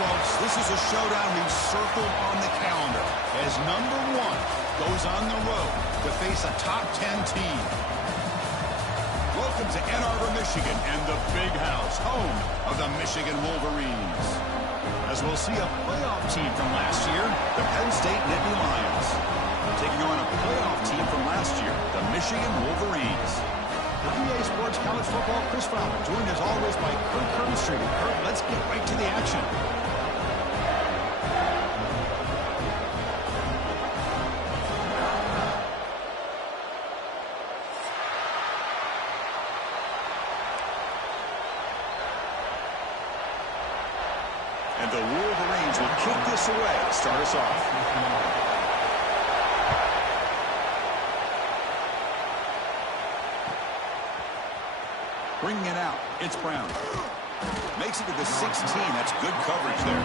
Folks, this is a showdown we've circled on the calendar as number 1 goes on the road to face a top 10 team. Welcome to Ann Arbor, Michigan, and the Big House, home of the Michigan Wolverines. As we'll see a playoff team from last year, the Penn State Nittany Lions, taking on a playoff team from last year, the Michigan Wolverines. The EA Sports College Football Chris Fowler, joined as always by Kurt Kernstreet. Kurt, let's get right to the action. And the Wolverines will kick this away to start us off. Bringing it out, it's Brown. Makes it to the 16. That's good coverage there.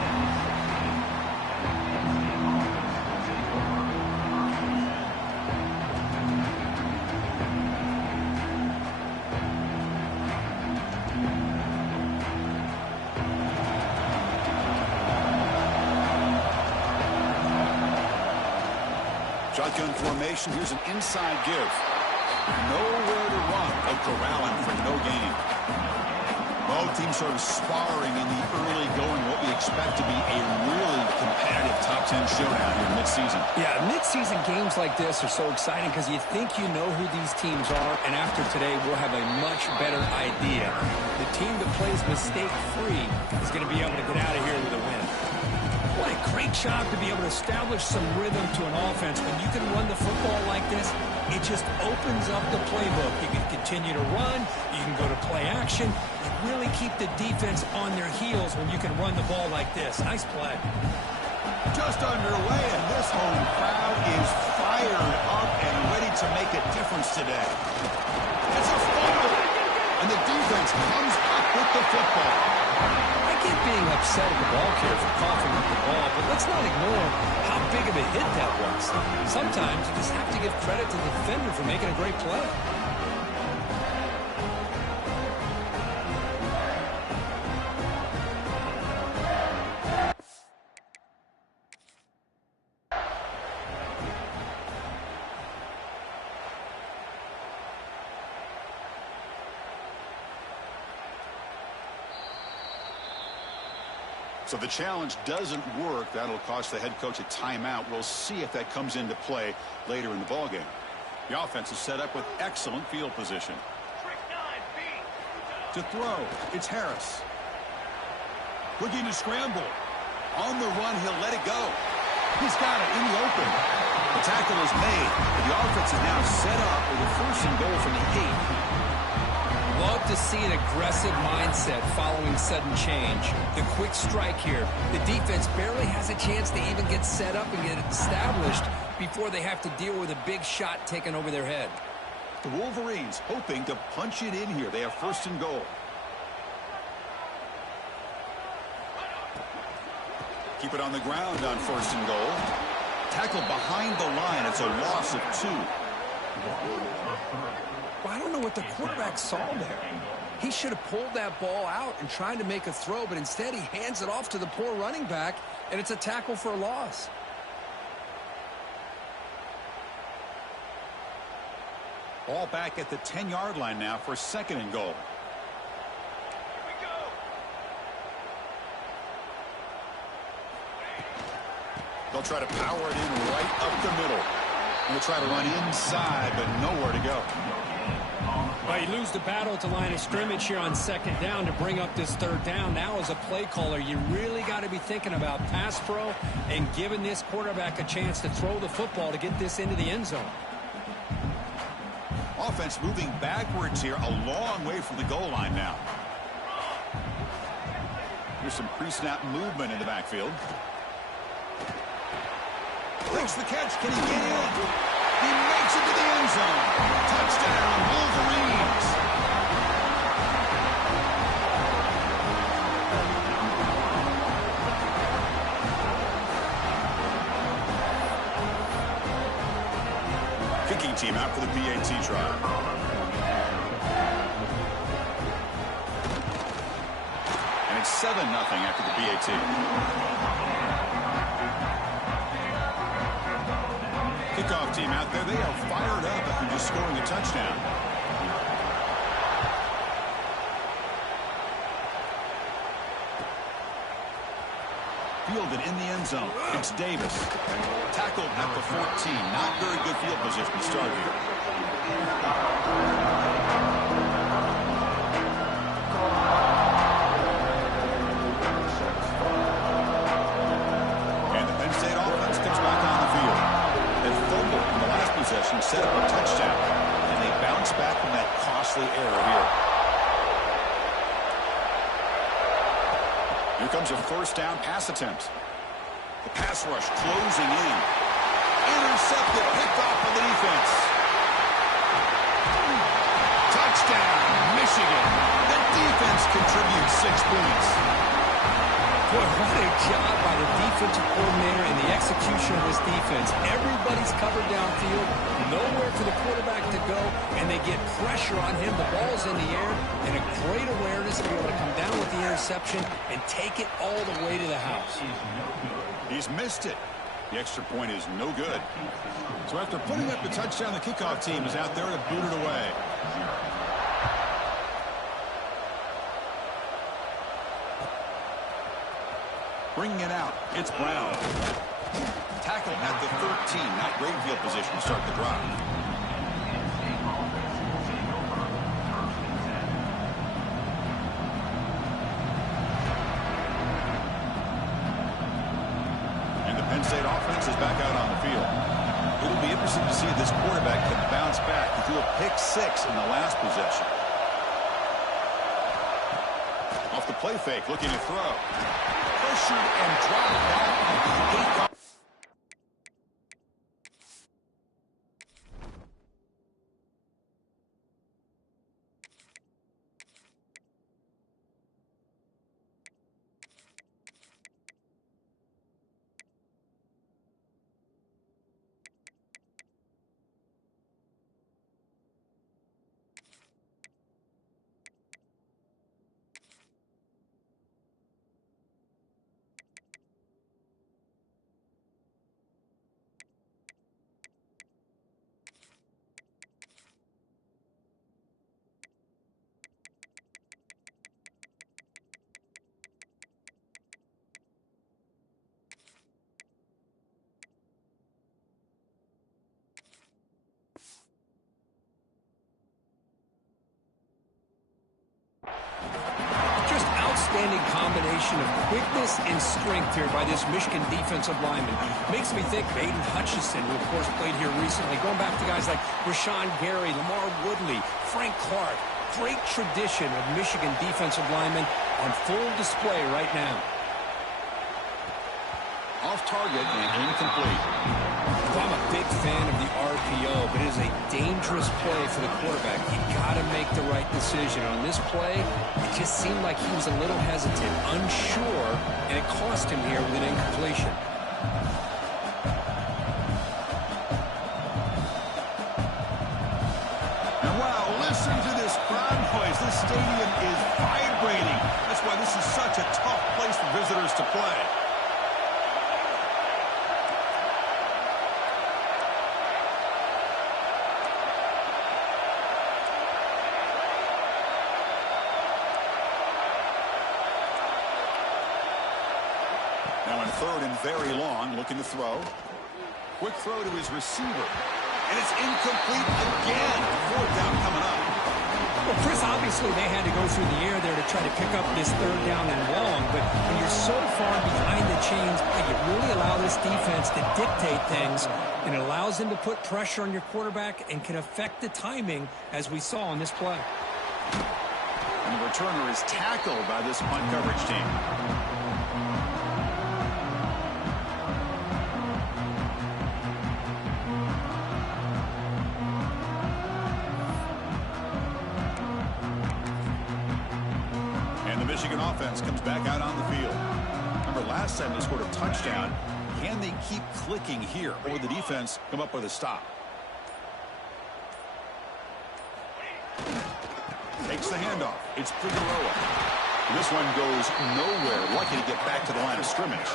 Shotgun formation. Here's an inside give. Nowhere to run. They'll corral him for no gain. Both teams sort of sparring in the early going, what we expect to be a really competitive top 10 showdown here mid-season. Yeah, mid-season games like this are so exciting because you think you know who these teams are, and after today, we'll have a much better idea. The team that plays mistake-free is going to be able to get out of here with a win. What a great job to be able to establish some rhythm to an offense. When you can run the football like this, it just opens up the playbook. You can continue to run. You can go to play action. You really keep the defense on their heels when you can run the ball like this. Nice play. Just underway, and this home crowd is fired up and ready to make a difference today. It's a fumble, and the defense comes up with the football. I get being upset at the ball carrier for coughing up the ball, but let's not ignore how big of a hit that was. Sometimes you just have to give credit to the defender for making a great play. So the challenge doesn't work. That'll cost the head coach a timeout. We'll see if that comes into play later in the ballgame. The offense is set up with excellent field position. To throw, it's Harris. Looking to scramble. On the run, he'll let it go. He's got it in the open. The tackle is made. The offense is now set up with a 1st and goal from the 8. Love to see an aggressive mindset following sudden change. The quick strike here. The defense barely has a chance to even get set up and get established before they have to deal with a big shot taken over their head. The Wolverines hoping to punch it in here. They have 1st and goal. Keep it on the ground on 1st and goal. Tackle behind the line. It's a loss of 2. Well, I don't know what the quarterback saw there. He should have pulled that ball out and tried to make a throw, but instead he hands it off to the poor running back, and it's a tackle for a loss. Ball back at the 10-yard line now for 2nd and goal. They'll try to power it in right up the middle. They'll try to run inside, but nowhere to go. Well, you lose the battle at the line of scrimmage here on 2nd down to bring up this 3rd down. Now, as a play caller, you really got to be thinking about pass pro and giving this quarterback a chance to throw the football to get this into the end zone. Offense moving backwards here, a long way from the goal line now. Here's some pre-snap movement in the backfield. Makes the catch. Can he get in? He makes it to the end zone. Touchdown, Wolverines. Kicking team out for the PAT trial. And it's 7-0 after the PAT. Kickoff team out there. They are fired up after just scoring a touchdown. Fielded in the end zone. It's Davis. Tackled at the 14. Not very good field position to start here. And the Penn State offense comes back on the field. They fumbled in the last possession, set up a touchdown, and they bounce back from that costly error here. Here comes a 1st down pass attempt. The pass rush closing in. Intercepted, picked off by the defense. Touchdown, Michigan. The defense contributes 6 points. Boy, what a job by the defensive coordinator and the execution of this defense. Everybody's covered downfield, nowhere for the quarterback to go, and they get pressure on him. The ball's in the air, and a great awareness to be able to come down with the interception and take it all the way to the house. He's missed it. The extra point is no good. So after putting up the touchdown, the kickoff team is out there to boot it away. Bringing it out, it's Brown. Tackle at the 13. Not great field position to start the drive. And the Penn State offense is back out on the field. It'll be interesting to see if this quarterback can bounce back. He threw a pick 6 in the last possession. Off the play fake, looking to throw. Pressured and dropped back at the 8-yard. outstanding combination of quickness and strength here by this Michigan defensive lineman. Makes me think of Aiden Hutchinson, who, of course, played here recently. Going back to guys like Rashawn Gary, Lamar Woodley, Frank Clark. Great tradition of Michigan defensive linemen on full display right now. Off target and incomplete. I'm a big fan of the RPO, but it is a dangerous play for the quarterback. You got to make the right decision. On this play, it just seemed like he was a little hesitant, unsure, and it cost him here with an incompletion. And wow, listen to this crowd noise. This stadium is vibrating. That's why this is such a tough place for visitors to play. Now in third and very long, looking to throw. Quick throw to his receiver. And it's incomplete again. Fourth down coming up. Well, Chris, obviously they had to go through the air there to try to pick up this third down and long, but when you're so far behind the chains, you really allow this defense to dictate things, and it allows them to put pressure on your quarterback and can affect the timing, as we saw on this play. And the returner is tackled by this punt coverage team. Michigan offense comes back out on the field. Remember, last time they scored a touchdown. Can they keep clicking here, or will the defense come up with a stop? Takes the handoff. It's Figueroa. This one goes nowhere. Lucky to get back to the line of scrimmage.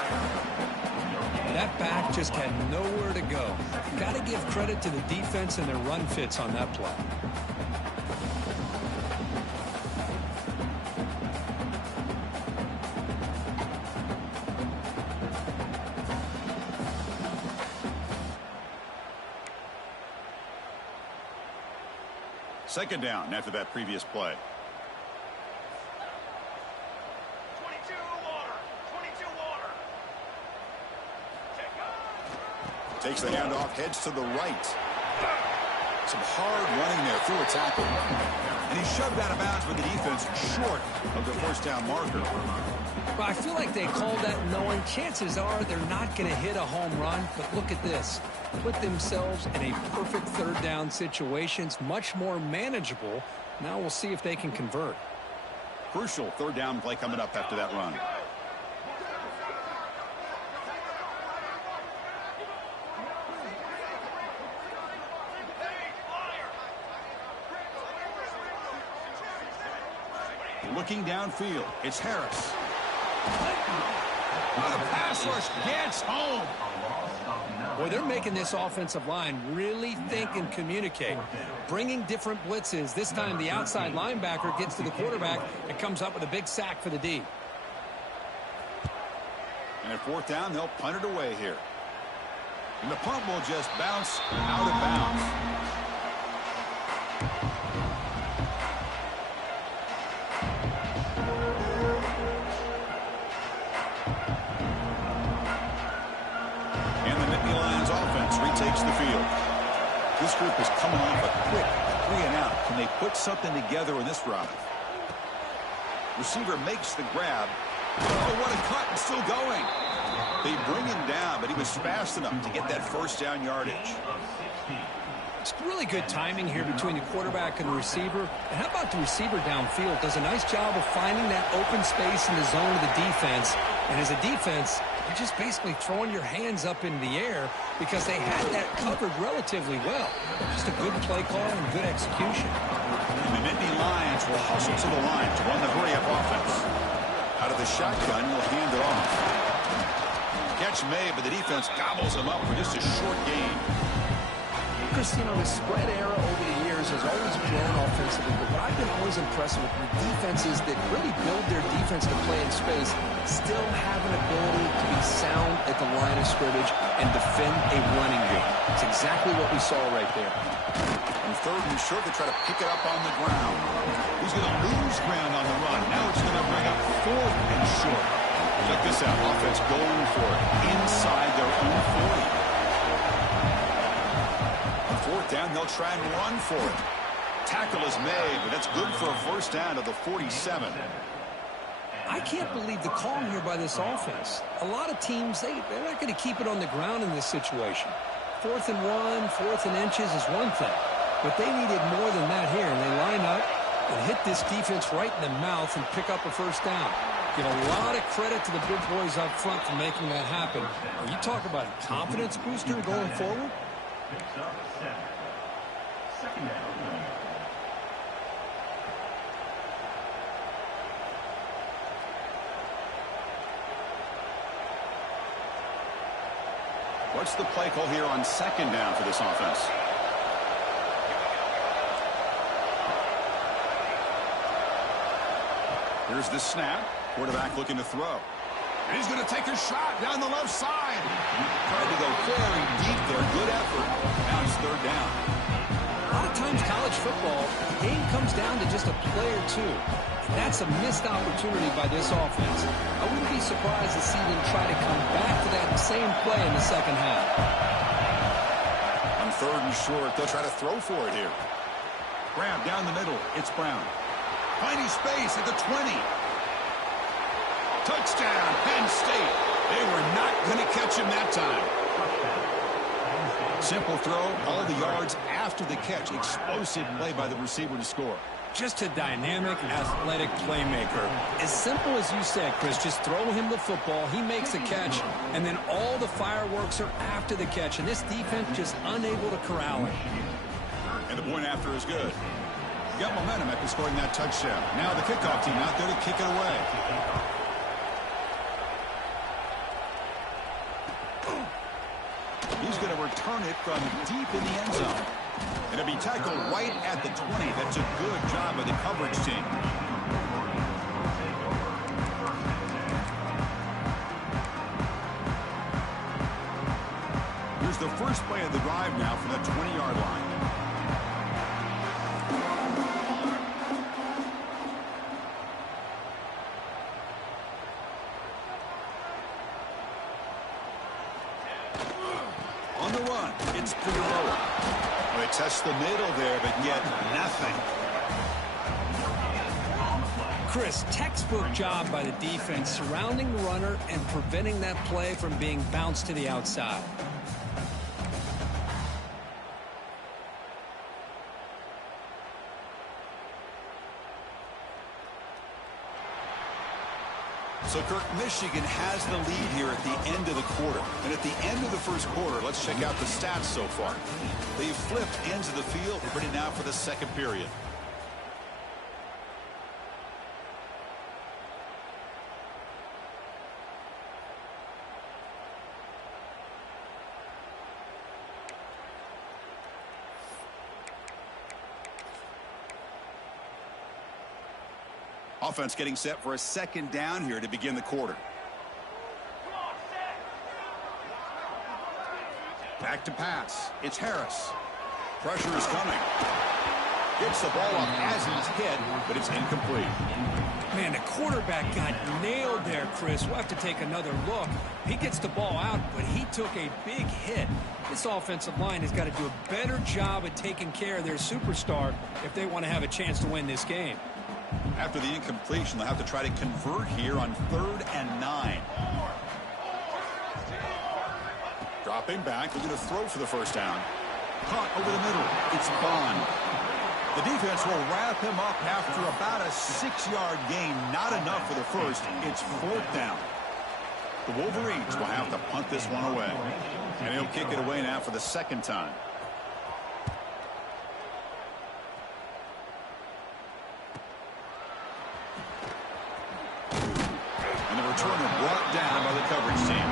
That back just had nowhere to go. Got to give credit to the defense and their run fits on that play. Second down after that previous play. 22 water. Takes the handoff, heads to the right. Some hard running there through a tackle. And he's shoved out of bounds with the defense short of the first down marker. Well, I feel like they called that knowing chances are they're not going to hit a home run, but look at this. Put themselves in a perfect third down situation. It's much more manageable. Now we'll see if they can convert. Crucial third down play coming up after that run. Looking downfield, it's Harris. The pass rush gets home. Boy, they're making this offensive line really think and communicate. Bringing different blitzes. This time the outside linebacker gets to the quarterback and comes up with a big sack for the D. And at fourth down, they'll punt it away here. And the punt will just bounce out of bounds. Takes the field. This group is coming off a quick 3-and-out. Can they put something together in this drive? Receiver makes the grab. Oh, what a cut, and still going. They bring him down, but he was fast enough to get that first down yardage. It's really good timing here between the quarterback and the receiver. And how about the receiver downfield? Does a nice job of finding that open space in the zone of the defense. And as a defense, you're just basically throwing your hands up in the air because they had that covered relatively well. Just a good play call and good execution. And the Nittany Lions will hustle to the line to run the hurry-up offense. Out of the shotgun, he'll hand it off. Catch made, but the defense gobbles him up for just a short gain. Chris, you know, the spread era over the years years has always grown offensively, but what I've been always impressed with defenses that really build their defense to play in space still have an ability to be sound at the line of scrimmage and defend a running game. It's exactly what we saw right there. And third and short, they try to pick it up on the ground. He's going to lose ground on the run. Now it's going to bring up fourth and short. Check this out. Offense going for it inside their own 40. On fourth down, they'll try and run for it. Tackle is made, but that's good for a first down to the 47. I can't believe the call here by this offense. A lot of teams, they're not going to keep it on the ground in this situation. 4th and 1, 4th and inches is one thing. But they needed more than that here, and they line up and hit this defense right in the mouth and pick up a first down. Give a lot of credit to the big boys up front for making that happen. You talk about a confidence booster going forward. What's the play call here on second down for this offense? Here's the snap. Quarterback looking to throw. And he's going to take a shot down the left side. Tried to go very deep there. Good effort. Now it's third down. A lot of times college football, the game comes down to just a play or two. And that's a missed opportunity by this offense. I wouldn't be surprised to see them try to come back to that same play in the second half. On third and short, they'll try to throw for it here. Grab down the middle. It's Brown. Finding space at the 20. Touchdown, Penn State. They were not going to catch him that time. Simple throw, all the yards after the catch. Explosive play by the receiver to score. Just a dynamic, athletic playmaker. As simple as you said, Chris, just throw him the football, he makes the catch, and then all the fireworks are after the catch, and this defense just unable to corral him. And the point after is good. Got momentum after scoring that touchdown. Now the kickoff team out there to kick it away. He's going to return it from deep in the end zone. And it'll be tackled right at the 20. That's a good job by the coverage team. Here's the first play of the drive now from the 20-yard line. On the run, it's Figueroa. They test the middle there, but yet nothing. Chris, textbook job by the defense surrounding the runner and preventing that play from being bounced to the outside. So, Kirk, Michigan has the lead here at the end of the quarter. And at the end of the first quarter, let's check out the stats so far. They've flipped ends of the field. We're ready now for the second period. Offense getting set for a second down here to begin the quarter. Back to pass. It's Harris. Pressure is coming. Gets the ball up as he's hit, but it's incomplete. Man, the quarterback got nailed there, Chris. We'll have to take another look. He gets the ball out, but he took a big hit. This offensive line has got to do a better job at taking care of their superstar if they want to have a chance to win this game. After the incompletion, they'll have to try to convert here on 3rd and 9. Dropping back, looking to throw for the first down. Caught over the middle. It's Bond. The defense will wrap him up after about a 6-yard gain. Not enough for the first. It's 4th down. The Wolverines will have to punt this one away. And he'll kick it away now for the second time. And the returner brought down by the coverage team.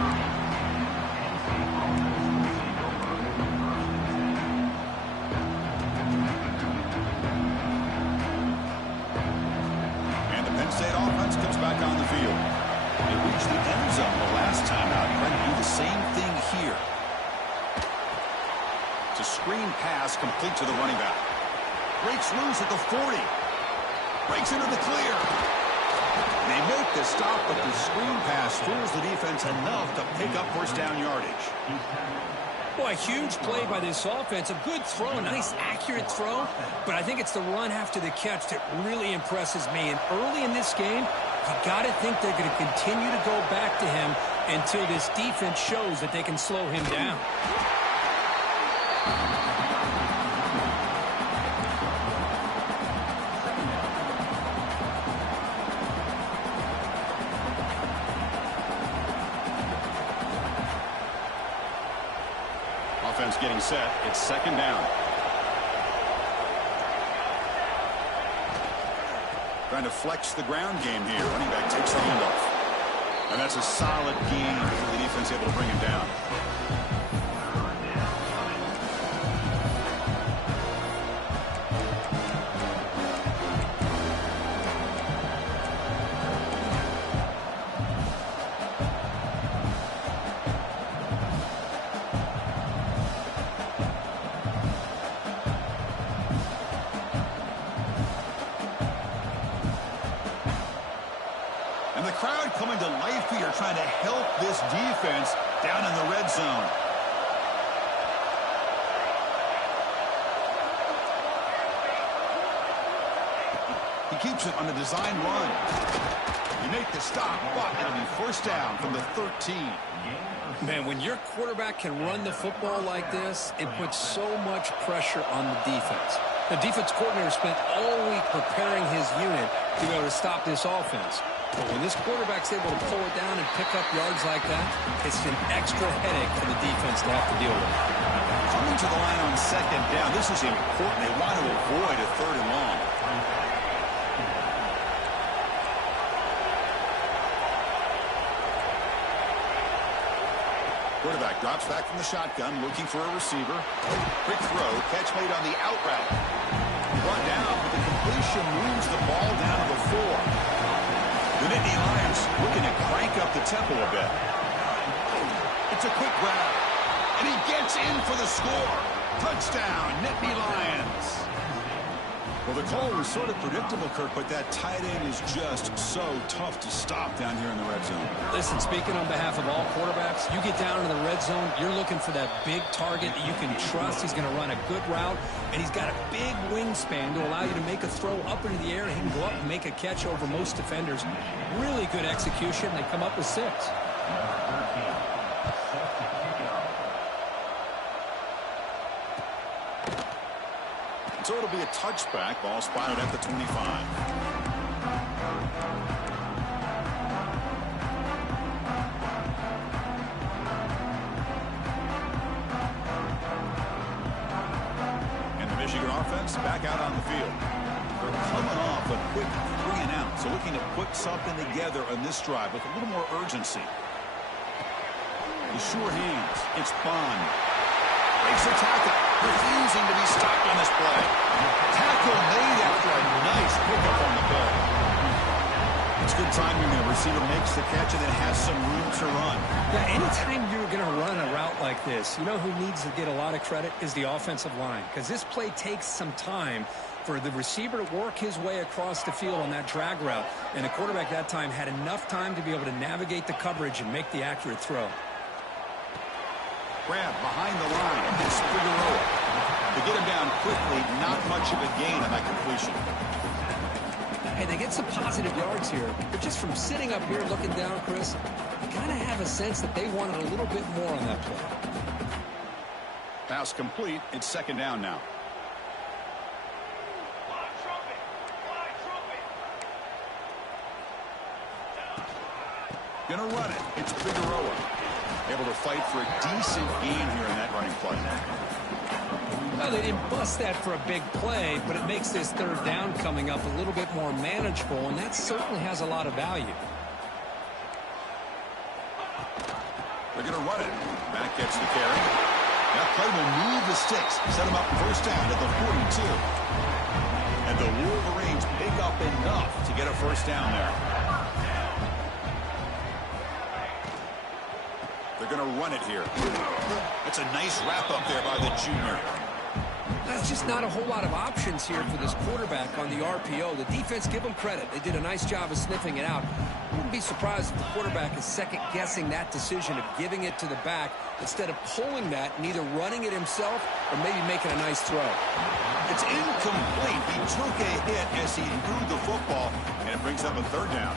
Pass complete to the running back. Breaks loose at the 40. Breaks into the clear. They make the stop, but the screen pass fools the defense enough to pick up first down yardage. Boy, a huge play by this offense. A good throw, a nice accurate throw. But I think it's the run after the catch that really impresses me. And early in this game, you got to think they're going to continue to go back to him until this defense shows that they can slow him down. Offense getting set. It's second down. Trying to flex the ground game here. Running back takes the handoff. And that's a solid gain for the defense, able to bring him down. And the crowd coming to life here, trying to help this defense down in the red zone. He keeps it on the design run. You make the stop, but it'll be first down from the 13. Man, when your quarterback can run the football like this, it puts so much pressure on the defense. The defense coordinator spent all week preparing his unit to be able to stop this offense. But when this quarterback's able to pull it down and pick up yards like that, it's an extra headache for the defense to have to deal with. Coming to the line on second down, this is important. They want to avoid a third and long. Quarterback drops back from the shotgun, looking for a receiver. Quick throw, catch made on the out route. Brought down, but the completion moves the ball down to the 4. The Nittany Lions looking to crank up the tempo a bit. It's a quick grab, and he gets in for the score. Touchdown, Nittany Lions. Well, the call was sort of predictable, Kirk, but that tight end is just so tough to stop down here in the red zone. Listen, speaking on behalf of all quarterbacks, you get down in the red zone, you're looking for that big target that you can trust. He's going to run a good route, and he's got a big wingspan to allow you to make a throw up into the air, and he can go up and make a catch over most defenders. Really good execution. They come up with 6. So it'll be a touchback. Ball spotted at the 25. And the Michigan offense back out on the field. They're coming off a quick 3 and out. So looking to put something together on this drive with a little more urgency. The sure hands. It's Bond. Breaks the tackle. Refusing to be stopped on this play. Tackle made after a nice pickup on the play. It's good timing there. Receiver makes the catch and then has some room to run. Yeah, anytime you're going to run a route like this, you know who needs to get a lot of credit is the offensive line. Because this play takes some time for the receiver to work his way across the field on that drag route. And the quarterback that time had enough time to be able to navigate the coverage and make the accurate throw. Grab behind the line. It's Figueroa. To get him down quickly, not much of a gain on that completion. Hey, they get some positive yards here. But just from sitting up here looking down, Chris, you kind of have a sense that they wanted a little bit more on that play. Pass complete. It's second down now. Gonna run it. It's Figueroa. Able to fight for a decent gain here in that running play. Well, they didn't bust that for a big play, but it makes this third down coming up a little bit more manageable, and that certainly has a lot of value. They're going to run it. Mack gets the carry. That play will move the sticks. Set him up first down at the 42. And the Wolverines pick up enough to get a first down there. They're going to run it here. That's a nice wrap up there by the junior. That's just not a whole lot of options here for this quarterback on the RPO. The defense, give them credit. They did a nice job of sniffing it out. Wouldn't be surprised if the quarterback is second-guessing that decision of giving it to the back instead of pulling that and either running it himself or maybe making a nice throw. It's incomplete. He took a hit as he threw the football, and it brings up a third down.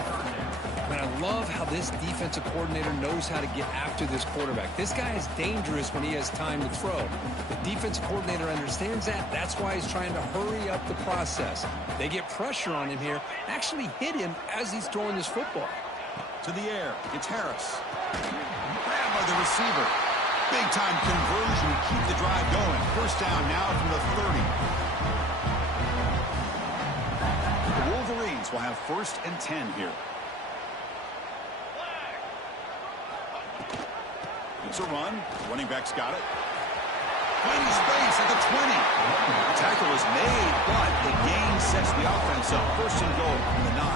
And I love how this defensive coordinator knows how to get after this quarterback. This guy is dangerous when he has time to throw. The defensive coordinator understands that. That's why he's trying to hurry up the process. They get pressure on him here, actually hit him as he's throwing this football. To the air, it's Harris. Grabbed by the receiver. Big-time conversion to keep the drive going. First down now from the 30. The Wolverines will have 1st and 10 here. It's a run. Running back's got it. Plenty space at the 20. The tackle is made, but the gain sets the offense up. 1st and goal from the 9.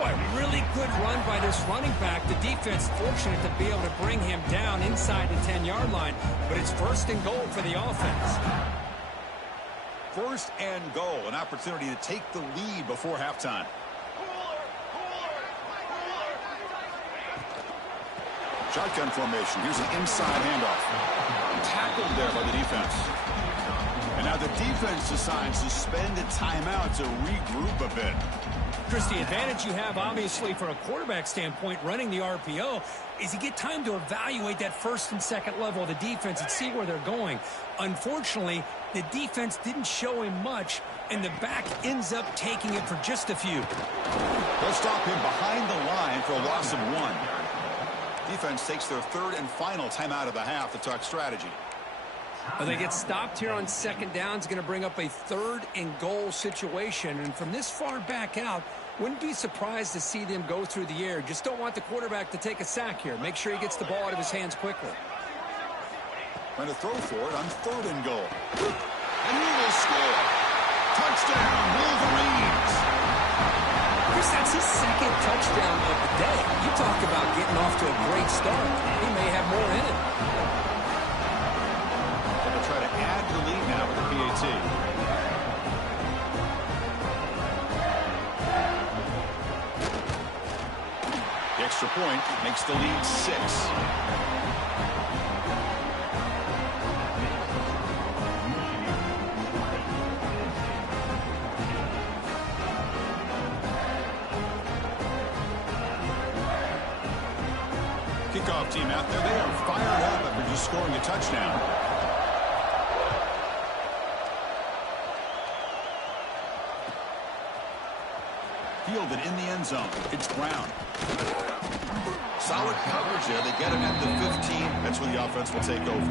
Boy, really good run by this running back. The defense fortunate to be able to bring him down inside the 10-yard line, but it's 1st and goal for the offense. 1st and goal, an opportunity to take the lead before halftime. Shotgun formation. Here's an inside handoff. Tackled there by the defense. And now the defense decides to spend a timeout to regroup a bit. Chris, the advantage you have, obviously, for a quarterback standpoint, running the RPO, is you get time to evaluate that 1st and 2nd level of the defense and see where they're going. Unfortunately, the defense didn't show him much, and the back ends up taking it for just a few. They'll stop him behind the line for a loss of 1. Defense takes their 3rd and final timeout of the half to talk strategy. Well, they get stopped here on 2nd down. It's going to bring up a 3rd and goal situation. And from this far back out, wouldn't be surprised to see them go through the air. Just don't want the quarterback to take a sack here. Make sure he gets the ball out of his hands quickly. Trying to throw for it on 3rd and goal. And he will score. Touchdown, Wolverines. Chris, that's his 2nd touchdown of the day. You talk about getting off to a great start. He may have more in it. They'll try to add to the lead now with the PAT. The extra point makes the lead 6. Kickoff team out there. They are fired up after just scoring a touchdown. Fielded in the end zone. It's Brown. Solid coverage there. They get him at the 15. That's where the offense will take over.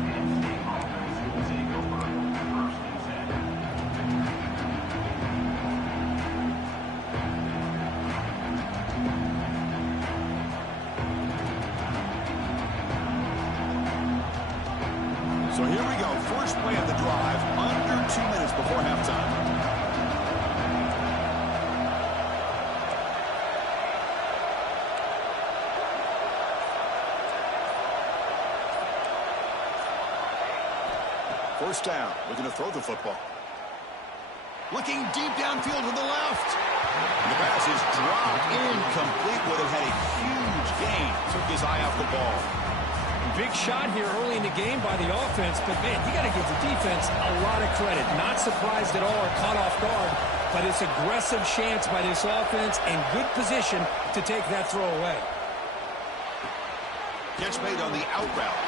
So here we go. First play of the drive, under 2 minutes before halftime. First down. Looking to throw the football. Looking deep downfield to the left. And the pass is dropped incomplete. Would have had a huge gain. Took his eye off the ball. Big shot here early in the game by the offense, but, man, you got to give the defense a lot of credit. Not surprised at all or caught off guard, but it's aggressive chance by this offense and good position to take that throw away. Catch made on the out route.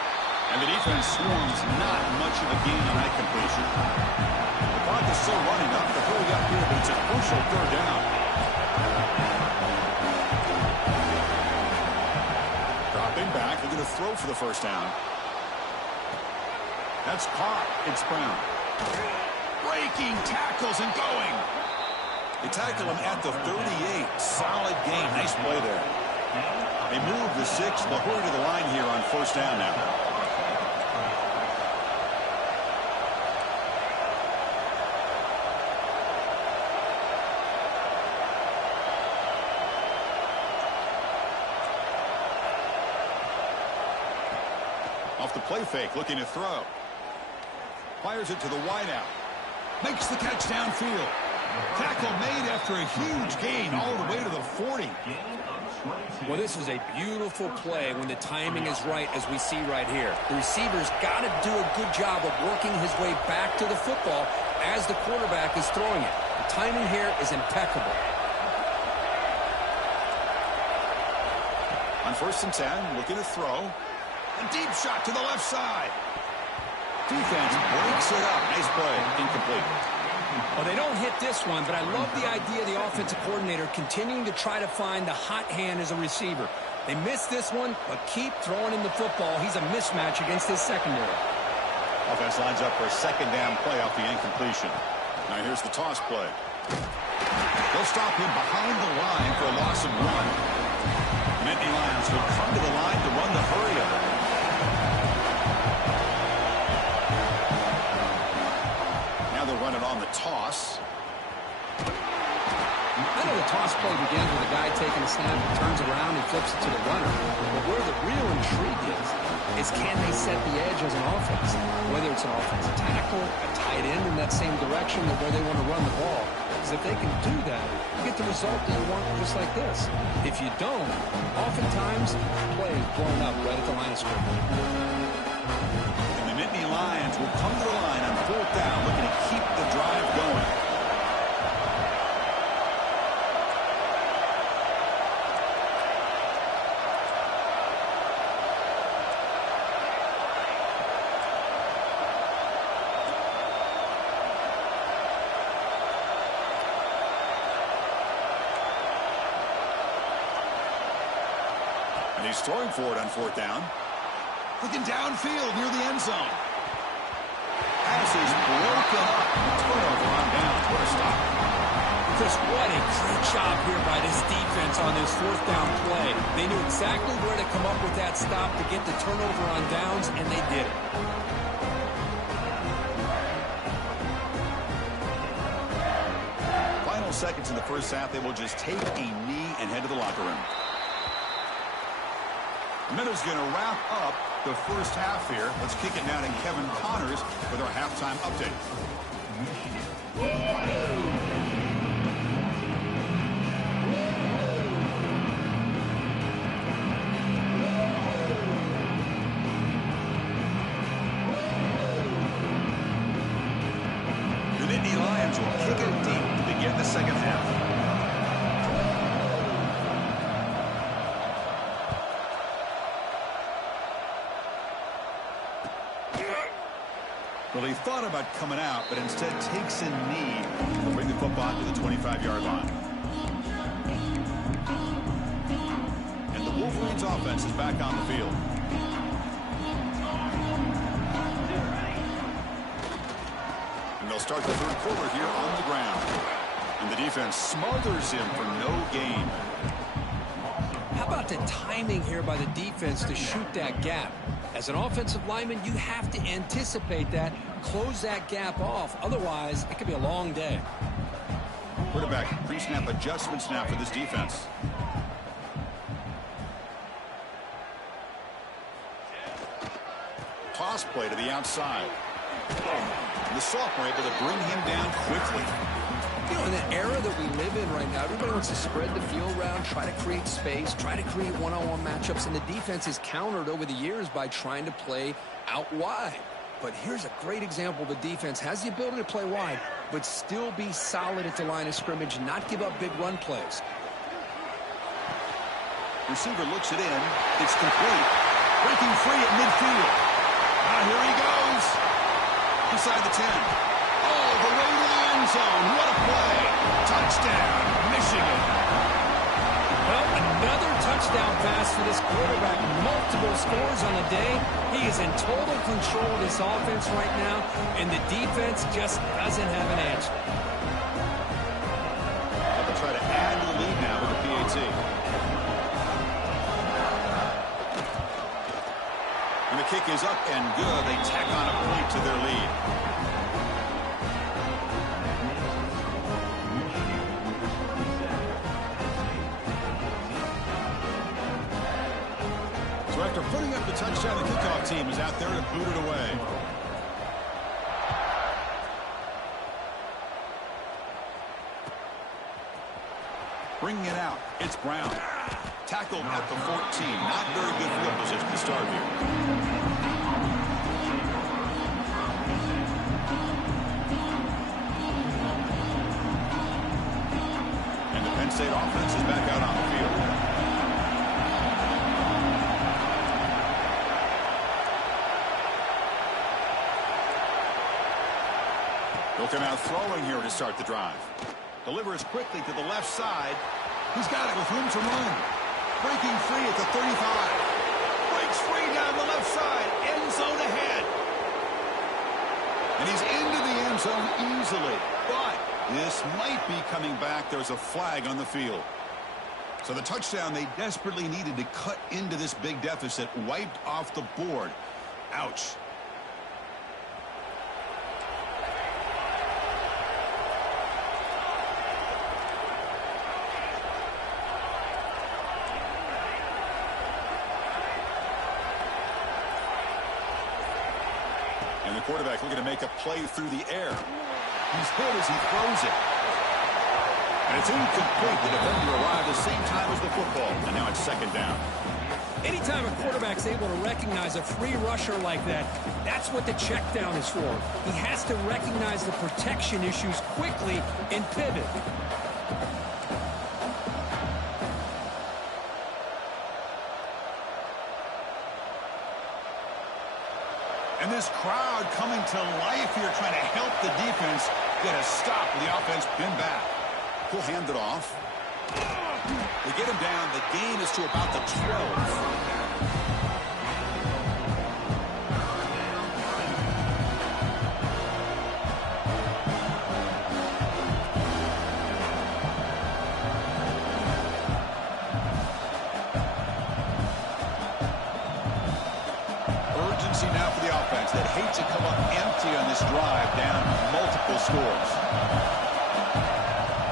And the defense swarms not much of a gain on that completion. The clock is still running up. The hurry up here, but it's a crucial 3rd down. Dropping back, they're going to throw for the first down. That's caught. It's Brown. Breaking tackles and going. They tackle him at the 38. Solid gain. Nice play there. They move the 6. They'll hurry to the line here on first down now. Off the play fake, looking to throw. Fires it to the wideout. Makes the catch downfield. Tackle made after a huge gain all the way to the 40. Well, this is a beautiful play when the timing is right, as we see right here. The receiver's got to do a good job of working his way back to the football as the quarterback is throwing it. The timing here is impeccable. On 1st and 10, looking to throw. A deep shot to the left side. Defense breaks it up. Nice play. Incomplete. Well, they don't hit this one, but I love the idea of the offensive coordinator continuing to try to find the hot hand as a receiver. They missed this one, but keep throwing him the football. He's a mismatch against his secondary. Offense lines up for a 2nd down play off the incompletion. Now here's the toss play. They'll stop him behind the line for a loss of 1. Nittany Lions will come to the line to run the hurry-up. Now they'll run it on the toss. I know the toss play begins with a guy taking a snap, turns around, and flips it to the runner. But where the real intrigue is can they set the edge as an offense? Whether it's an offensive tackle, a tight end in that same direction of where they want to run the ball. Because if they can do that, you get the result that you want just like this. If you don't, oftentimes, play is blown up right at the line of scrimmage. And the Nittany Lions will come to the line on 4th down, looking to keep the drive going. And he's throwing for it on 4th down. Looking downfield near the end zone. Pass is broken up. Turnover on downs. What a stop. Chris, what a great job here by this defense on this 4th down play. They knew exactly where to come up with that stop to get the turnover on downs, and they did it. Final seconds in the 1st half. They will just take a knee and head to the locker room. Minnows going to wrap up the 1st half here. Let's kick it now to Kevin Connors with our halftime update. The Nittany Lions will kick it deep to begin the 2nd half. Well, he thought about coming out, but instead takes a knee to bring the football to the 25-yard line. And the Wolverines' offense is back on the field. And they'll start the 3rd quarter here on the ground. And the defense smothers him for no gain. How about the timing here by the defense to shoot that gap? As an offensive lineman, you have to anticipate that, close that gap off. Otherwise, it could be a long day. Quarterback pre-snap adjustments now for this defense. Toss play to the outside. And the sophomore able to bring him down quickly. You know, in the era that we live in right now, everybody wants to spread the field around, try to create space, try to create one-on-one matchups, and the defense is countered over the years by trying to play out wide. But here's a great example. The defense has the ability to play wide, but still be solid at the line of scrimmage, not give up big run plays. Receiver looks it in. It's complete. Breaking free at midfield. Here he goes. Inside the 10. Oh, the way to the end zone. What a play. Touchdown, Michigan. Well, another touchdown pass for this quarterback. Multiple scores on the day. He is in total control of this offense right now, and the defense just doesn't have an answer. They'll try to add to the lead now with the PAT. And the kick is up and good. They tack on a point to their lead. So after putting up the touchdown, the kickoff team is out there to boot it away. Bringing it out, it's Brown. Tackled at the 14. Not very good field position to start here. And the Penn State offense is back out on the field. He'll come out throwing here to start the drive. Delivers quickly to the left side. He's got it with room to run. Breaking free at the 35. Breaks free down the left side. End zone ahead. And he's into the end zone easily. But this might be coming back. There's a flag on the field. So the touchdown they desperately needed to cut into this big deficit wiped off the board. Ouch. And the quarterback looking to make a play through the air. He's hit as he throws it. And it's incomplete. The defender arrived the same time as the football. And now it's second down. Anytime a quarterback's able to recognize a free rusher like that, that's what the check down is for. He has to recognize the protection issues quickly and pivot. And this crowd coming to life here, trying to help the defense get a stop with the offense pinned back. He'll hand it off. They get him down. The gain is to about the 12. Urgency now for the offense that hates to come up empty on this drive, down multiple scores.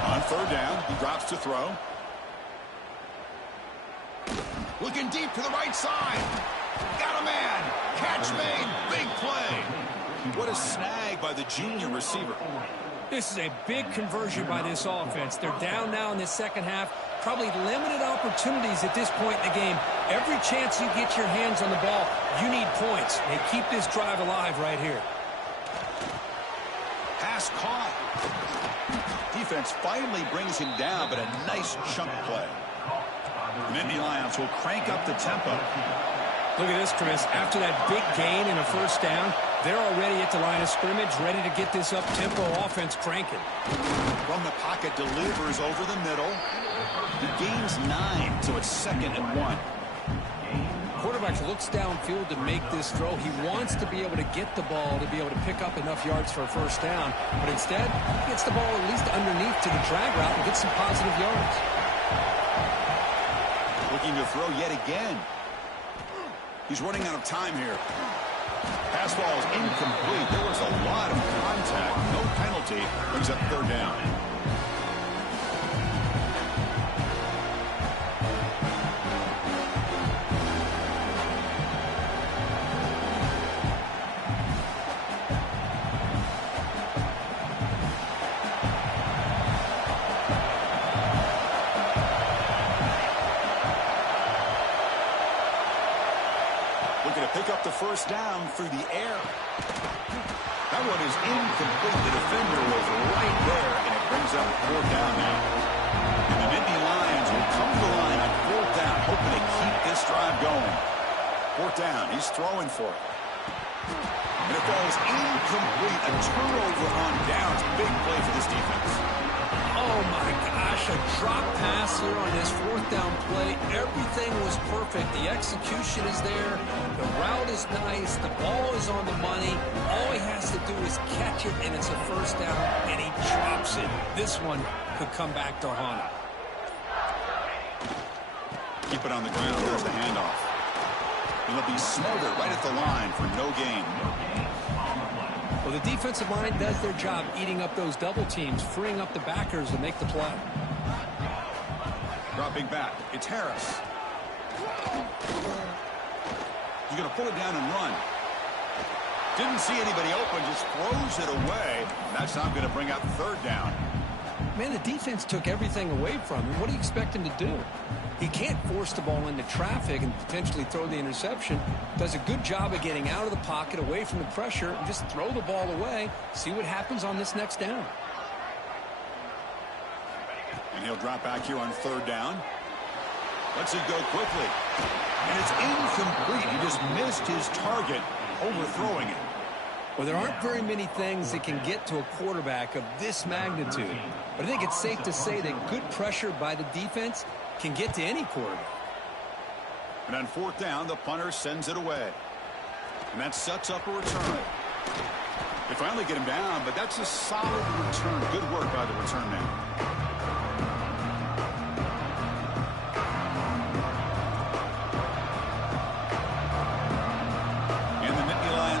On third down, he drops to throw. Looking deep to the right side. Got a man. Catch made. Big play. What a snag by the junior receiver. This is a big conversion by this offense. They're down now in the second half. Probably limited opportunities at this point in the game. Every chance you get your hands on the ball, you need points. They keep this drive alive right here. Pass caught. Defense finally brings him down, but a nice chunk play. The Nittany Lions will crank up the tempo. Look at this, Chris. After that big gain and a first down, they're already at the line of scrimmage, ready to get this up-tempo offense cranking. From the pocket, delivers over the middle. He gains 9, so it's 2nd and 1. Quarterback looks downfield to make this throw. He wants to be able to get the ball to be able to pick up enough yards for a first down, but instead, he gets the ball at least underneath to the drag route and gets some positive yards. Looking to throw yet again. He's running out of time here. Pass ball is incomplete. There was a lot of contact. No penalty. Brings up third down. Looking to pick up the first down through the air. That one is incomplete. The defender was right there, and it brings up fourth down now. And the Nittany Lions will come to the line on fourth down, hoping to keep this drive going. Fourth down, he's throwing for it. And it falls incomplete. A turnover on downs. Big play for this defense. Oh, my gosh, a drop pass here on this fourth down play. Everything was perfect. The execution is there. The route is nice. The ball is on the money. All he has to do is catch it, and it's a first down, and he drops it. This one could come back to haunt him. Keep it on the ground. There's the handoff. And they'll be smothered right at the line for no gain. Well, the defensive line does their job eating up those double teams, freeing up the backers to make the play. Dropping back. It's Harris. He's going to pull it down and run. Didn't see anybody open, just throws it away. And that's not going to bring up third down. Man, the defense took everything away from him. What do you expect him to do? He can't force the ball into traffic and potentially throw the interception. Does a good job of getting out of the pocket, away from the pressure, and just throw the ball away. See what happens on this next down. And he'll drop back here on third down. Lets it go quickly. And it's incomplete. He just missed his target, overthrowing it. Well, there aren't very many things that can get to a quarterback of this magnitude. But I think it's safe to say that good pressure by the defense can get to any quarterback. And on fourth down, the punter sends it away. And that sets up a return. They finally get him down, but that's a solid return. Good work by the return man.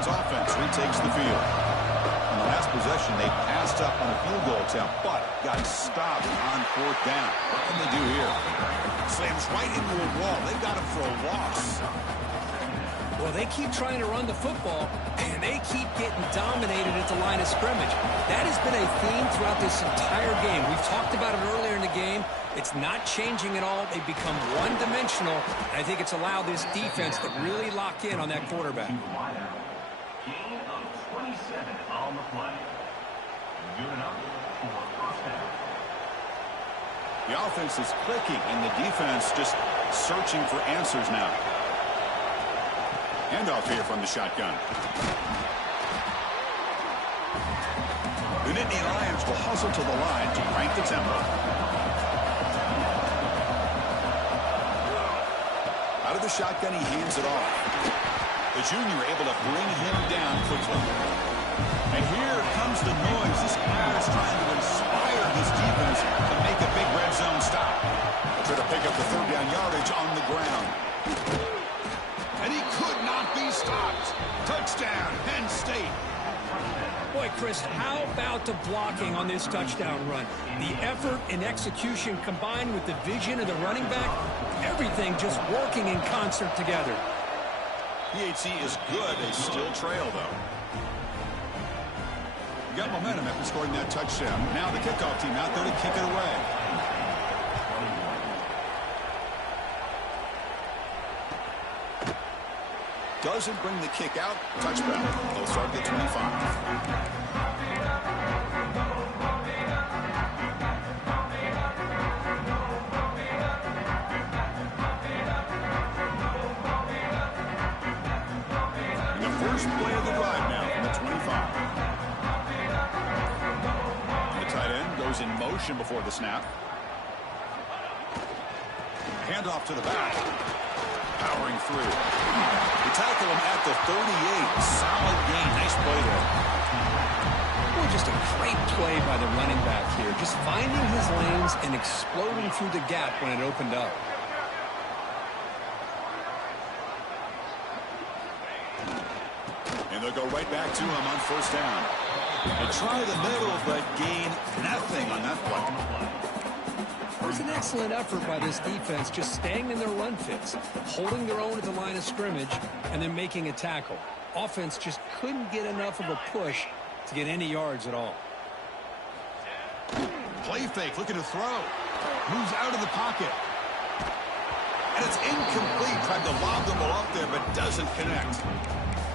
Offense retakes the field. On the last possession, they passed up on a field goal attempt, but got stopped on fourth down. What can they do here? Slams right into a wall. They've got him for a loss. Well, they keep trying to run the football, and they keep getting dominated at the line of scrimmage. That has been a theme throughout this entire game. We've talked about it earlier in the game. It's not changing at all. They've become one-dimensional, and I think it's allowed this defense to really lock in on that quarterback. Gain of 27 on the play. Good enough for first down. The offense is clicking, and the defense just searching for answers now. Handoff here from the shotgun. The Nittany Lions will hustle to the line to crank the tempo. Out of the shotgun, he hands it off. The junior able to bring him down quickly. And here comes the noise. This guy is trying to inspire his defense to make a big red zone stop. Try to pick up the third down yardage on the ground. And he could not be stopped. Touchdown, Penn State. Boy, Chris, how about the blocking on this touchdown run? The effort and execution combined with the vision of the running back, everything just working in concert together. PHC is good. They still trail, though. You got momentum after scoring that touchdown. Now the kickoff team out there to kick it away. Doesn't bring the kick out. Touchback. They'll start at the 25. First play of the drive now from the 25. The tight end goes in motion before the snap. Handoff to the back. Powering through. We tackle him at the 38. Solid gain. Nice play there. Boy, just a great play by the running back here. Just finding his lanes and exploding through the gap when it opened up. And they'll go right back to him on first down. They try the middle, but gain nothing on that play. It was an excellent effort by this defense, just staying in their run fits, holding their own at the line of scrimmage, and then making a tackle. Offense just couldn't get enough of a push to get any yards at all. Play fake, looking to throw. Moves out of the pocket. And it's incomplete. Tried to lob the ball up there, but doesn't connect.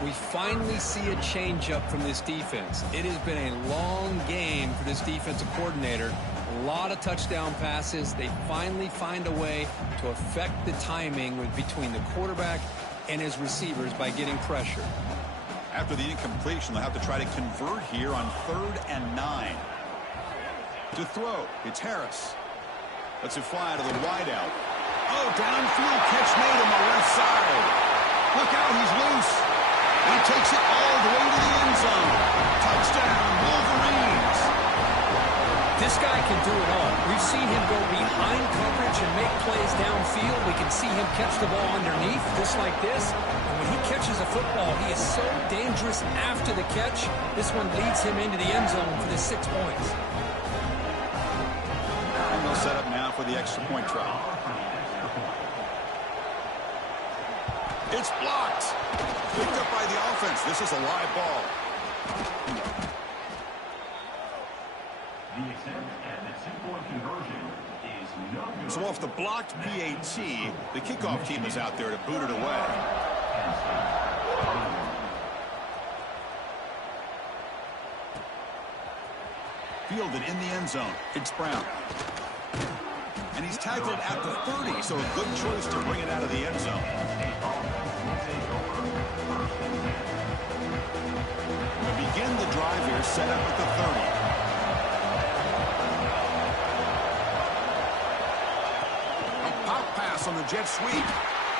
We finally see a change-up from this defense. It has been a long game for this defensive coordinator. A lot of touchdown passes. They finally find a way to affect the timing between the quarterback and his receivers by getting pressure. After the incompletion, they'll have to try to convert here on 3rd and 9. To throw, it's Harris. Lets it fly to the wideout. Oh, downfield catch made on the left side. Look out, he's loose. He takes it all the way to the end zone. Touchdown, Wolverines. This guy can do it all. We've seen him go behind coverage and make plays downfield. We can see him catch the ball underneath, just like this. And when he catches a football, he is so dangerous after the catch. This one leads him into the end zone for the 6 points. And they'll set up now for the extra point try. It's blocked. Picked up by the offense. This is a live ball. The attempt at the That two-point conversion is no good. So off the blocked PAT, the kickoff team is out there to boot it away. Fielded in the end zone. It's Brown. And he's tackled at the 30, so a good choice to bring it out of the end zone. We begin the drive here, set up at the 30. A pop pass on the jet sweep.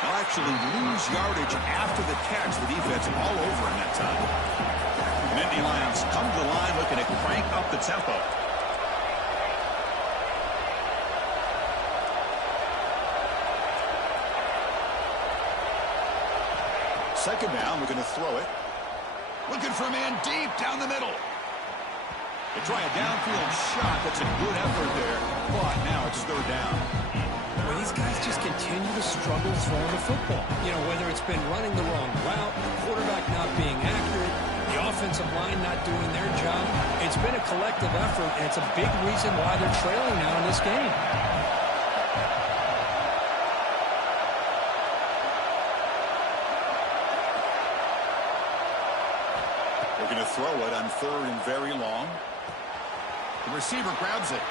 They'll actually lose yardage after the catch. The defense all over in that time. Nittany Lions come to the line looking to crank up the tempo. Second down, we're going to throw it. Looking for a man deep down the middle. They try a downfield shot. That's a good effort there, but now it's third down. Well, these guys just continue to struggle throwing the football. You know, whether it's been running the wrong route, the quarterback not being accurate, the offensive line not doing their job. It's been a collective effort, and it's a big reason why they're trailing now in this game. They're going to throw it on third and very long. The receiver grabs it.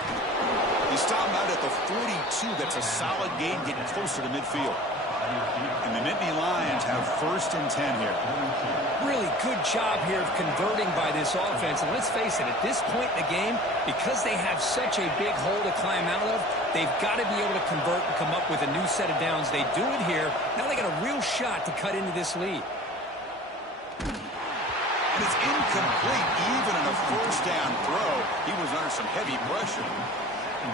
He stopped out at the 42. That's a solid gain, getting closer to midfield. And the Nittany Lions have first and 10 here. Really good job here of converting by this offense. And let's face it, at this point in the game, because they have such a big hole to climb out of, they've got to be able to convert and come up with a new set of downs. They do it here. Now they got a real shot to cut into this lead. And it's incomplete, even in a first down throw. He was under some heavy pressure.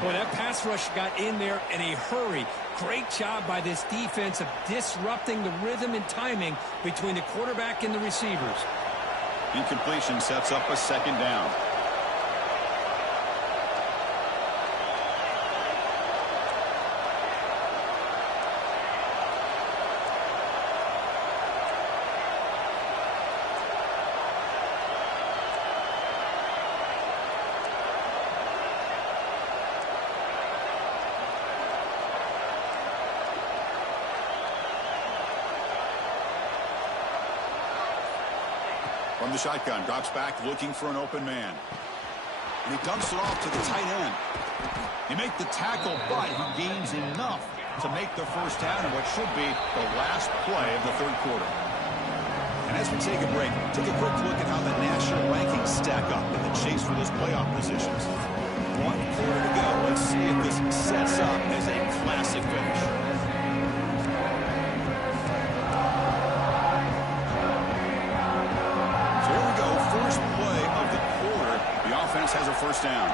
Boy, that pass rush got in there in a hurry. Great job by this defense of disrupting the rhythm and timing between the quarterback and the receivers. Incompletion sets up a second down. From the shotgun, drops back looking for an open man. And he dumps it off to the tight end. He makes the tackle, but he gains enough to make the first down in what should be the last play of the third quarter. And as we take a break, take a quick look at how the national rankings stack up in the chase for those playoff positions. 1 quarter to go. Let's see if this sets up as a classic finish. Offense has a first down.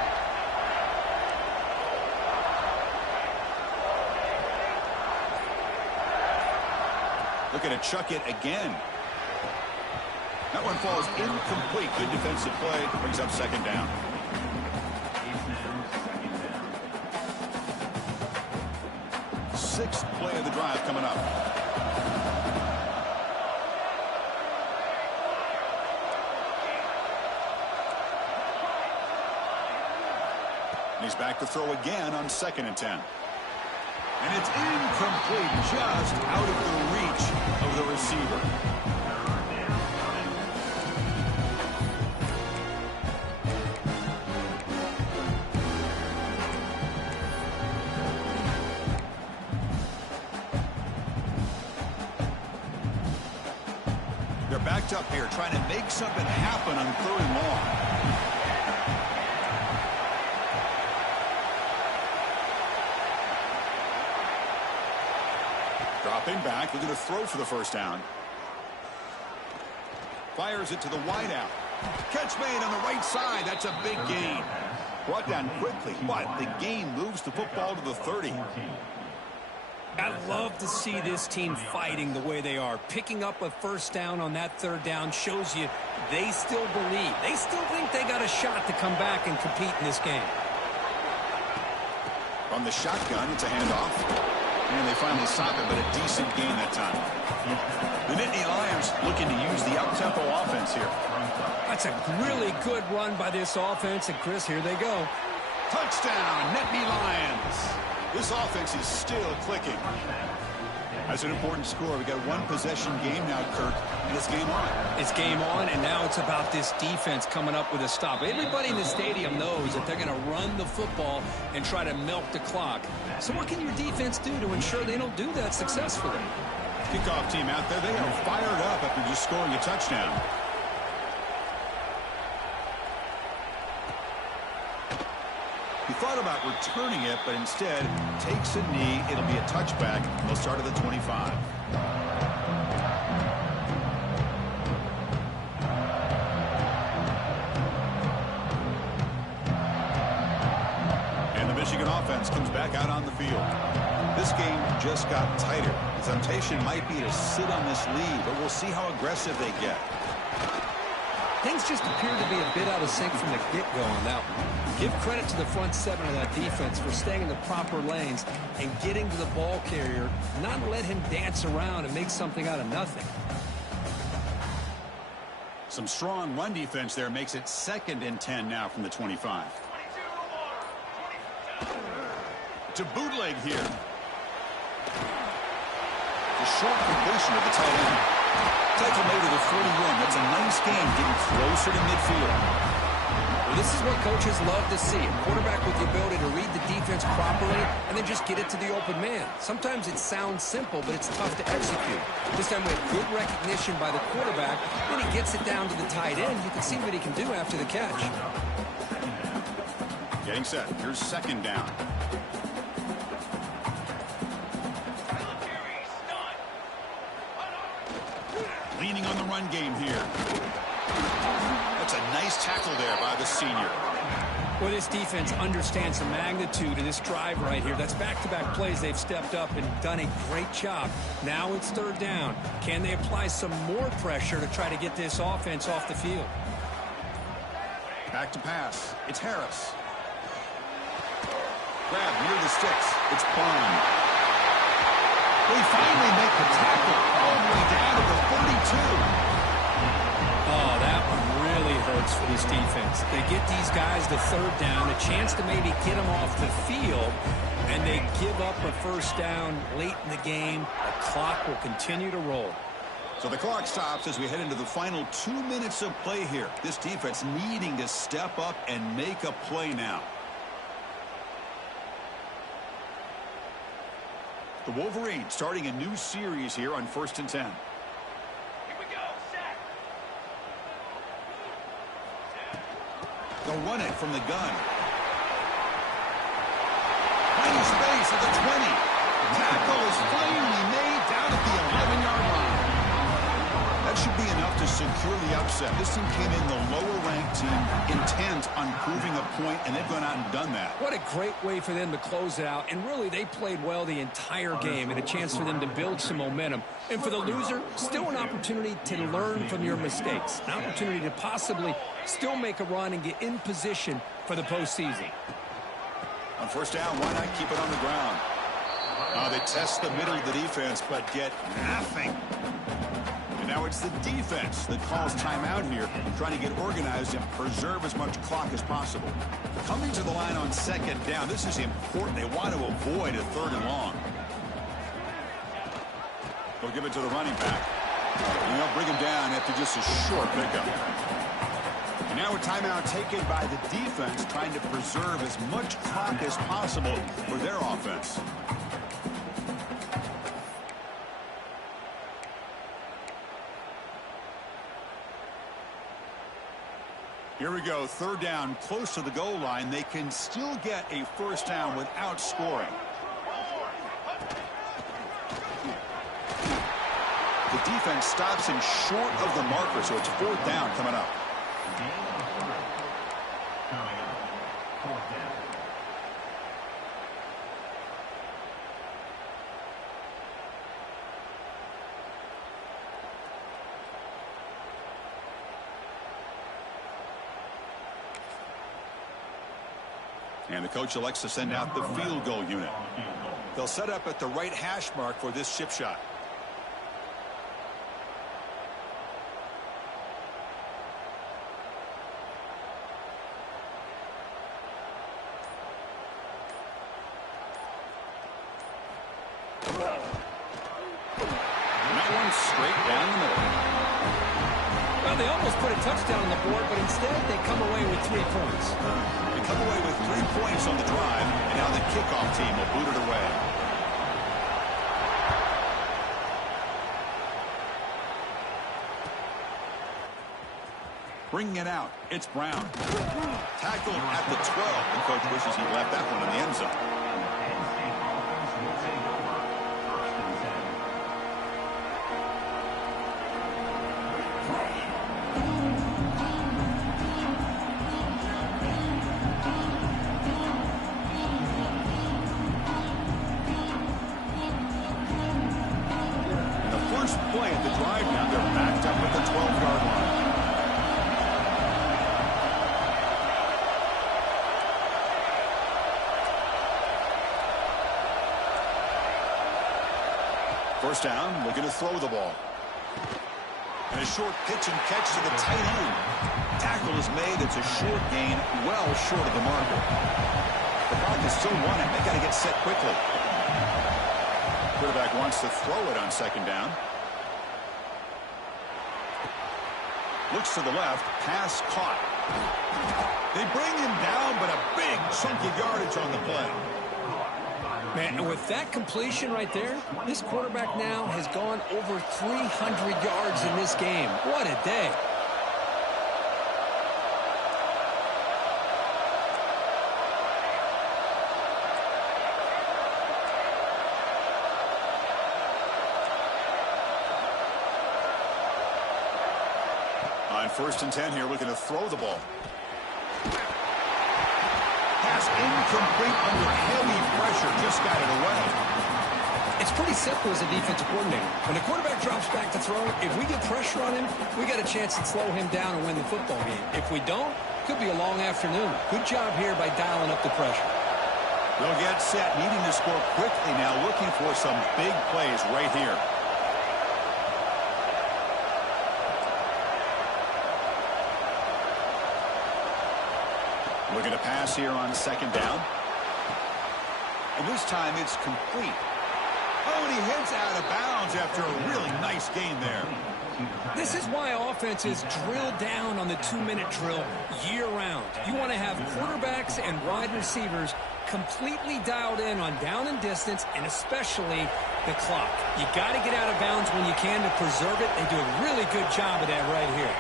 Looking to chuck it again. That one falls incomplete. Good defensive play. Brings up second down. Sixth play of the drive coming up. He's back to throw again on 2nd and 10. And it's incomplete, just out of the reach of the receiver. They're backed up here, trying to make something happen on 3rd and long. Dropping back, looking to throw for the first down. Fires it to the wideout. Catch made on the right side. That's a big gain. Brought down quickly, but the game moves the football to the 30. I love to see this team fighting the way they are. Picking up a first down on that 3rd down shows you they still believe. They still think they got a shot to come back and compete in this game. From the shotgun, it's a handoff. And they finally stop it, but a decent gain that time. The Nittany Lions looking to use the up-tempo offense here. That's a really good run by this offense. And, Chris, here they go. Touchdown, Nittany Lions. This offense is still clicking. That's an important score. We got one possession game now, Kirk, and it's game on. It's game on, and now it's about this defense coming up with a stop. Everybody in the stadium knows that they're going to run the football and try to milk the clock. So what can your defense do to ensure they don't do that successfully? Kickoff team out there, they are fired up after just scoring a touchdown. He thought about returning it, but instead takes a knee. It'll be a touchback. They'll start at the 25. And the Michigan offense comes back out on the field. This game just got tighter. The temptation might be to sit on this lead, but we'll see how aggressive they get. Things just appear to be a bit out of sync from the get-go on that one. Give credit to the front seven of that defense for staying in the proper lanes and getting to the ball carrier, not let him dance around and make something out of nothing. Some strong run defense there makes it 2nd and 10 now from the 25. To bootleg here. The short completion of the tight end. Tackle made to the 41. That's a nice game getting closer to midfield. Well, this is what coaches love to see. A quarterback with the ability to read the defense properly and then just get it to the open man. Sometimes it sounds simple, but it's tough to execute. This time we have good recognition by the quarterback. Then he gets it down to the tight end. You can see what he can do after the catch. Getting set. Here's 2nd down. Leaning on the run game here. That's a nice tackle there by the senior. Well, this defense understands the magnitude of this drive right here. That's back-to-back plays. They've stepped up and done a great job. Now it's 3rd down. Can they apply some more pressure to try to get this offense off the field? Back to pass. It's Harris. Grab near the sticks. It's Penn. They finally make the tackle all the way down to the 32. Oh, that one really hurts for this defense. They get these guys to 3rd down, a chance to maybe get them off the field, and they give up a 1st down late in the game. The clock will continue to roll. So the clock stops as we head into the final 2 minutes of play here. This defense needing to step up and make a play now. The Wolverines starting a new series here on 1st and 10. Here we go, set. They'll run it from the gun. Finding space at the 20. Tackle is finally made down at the 11-yard line. That should be enough to secure the upset. This team came in the lower-ranked team intent on proving a point, and they've gone out and done that. What a great way for them to close it out. And really, they played well the entire game and a chance for them to build some momentum. And for the loser, still an opportunity to learn from your mistakes. An opportunity to possibly still make a run and get in position for the postseason. On 1st down, why not keep it on the ground? They test the middle of the defense, but get nothing. And now it's the defense that calls timeout here, trying to get organized and preserve as much clock as possible. Coming to the line on 2nd down, this is important. They want to avoid a 3rd and long. They'll give it to the running back. And they'll bring him down after just a short pickup. And now a timeout taken by the defense, trying to preserve as much clock as possible for their offense. Here we go, 3rd down, close to the goal line. They can still get a 1st down without scoring. The defense stops him short of the marker, so it's 4th down coming up. And the coach elects to send out the field goal unit. They'll set up at the right hash mark for this chip shot. straight down the middle. Well, they almost put a touchdown on the board, but instead they come away with 3 points. They come away with 3 points on the drive, and now the kickoff team will boot it away. Bringing it out, it's Brown. Tackled at the 12. The coach wishes he left that one in the end zone. And the first play at the drive now, they're backed up at the 12-yard line. First down, looking to throw the ball. And a short pitch and catch to the tight end. Tackle is made. It's a short gain, well short of the marker. The Falcons still want it. They got to get set quickly. Quarterback wants to throw it on second down. Looks to the left. Pass caught. They bring him down, but a big chunk of yardage on the play. Man, and with that completion right there, this quarterback now has gone over 300 yards in this game. What a day. On 1st and 10 here, looking to throw the ball. Pass incomplete under heavy pressure. Just got it away. It's pretty simple as a defensive coordinator. When the quarterback drops back to throw, if we get pressure on him, we got a chance to slow him down and win the football game. If we don't, could be a long afternoon. Good job here by dialing up the pressure. They'll get set, needing to score quickly now, looking for some big plays right here. Looking to pass here on second down. And this time it's complete. Oh, and he heads out of bounds after a really nice gain there. This is why offenses drill down on the 2-minute drill year-round. You want to have quarterbacks and wide receivers completely dialed in on down and distance, and especially the clock. You got to get out of bounds when you can to preserve it. They do a really good job of that right here.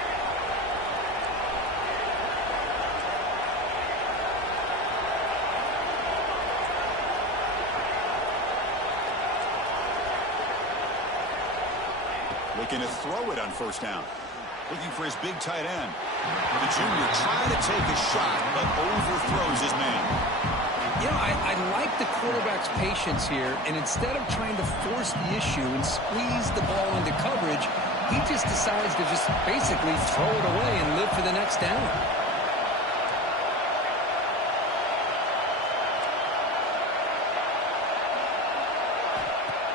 Looking to throw it on first down. Looking for his big tight end. The junior trying to take a shot, but overthrows his man. You know, I like the quarterback's patience here, and instead of trying to force the issue and squeeze the ball into coverage, he just decides to just basically throw it away and live for the next down.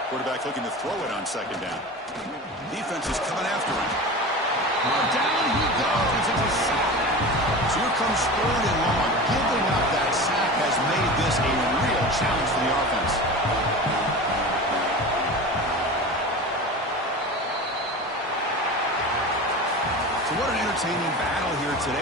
Quarterback looking to throw it on second down. Defense is coming after him. Oh, down he goes. It's a sack. So here comes 3rd and long. Giving up that sack has made this a real challenge for the offense. So what an entertaining battle here today.